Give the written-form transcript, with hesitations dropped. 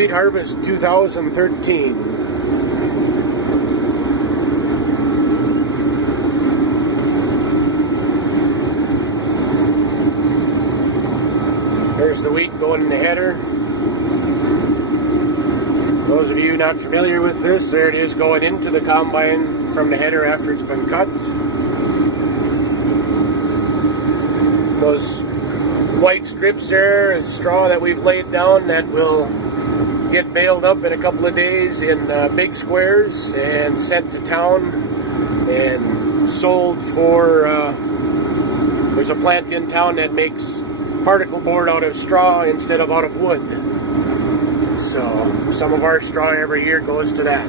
Wheat Harvest 2013. There's the wheat going in the header. Those of you not familiar with this, there it is going into the combine from the header after it's been cut. Those white strips there is straw that we've laid down that will get baled up in a couple of days in big squares and sent to town and sold for, there's a plant in town that makes particle board out of straw instead of out of wood. So some of our straw every year goes to that.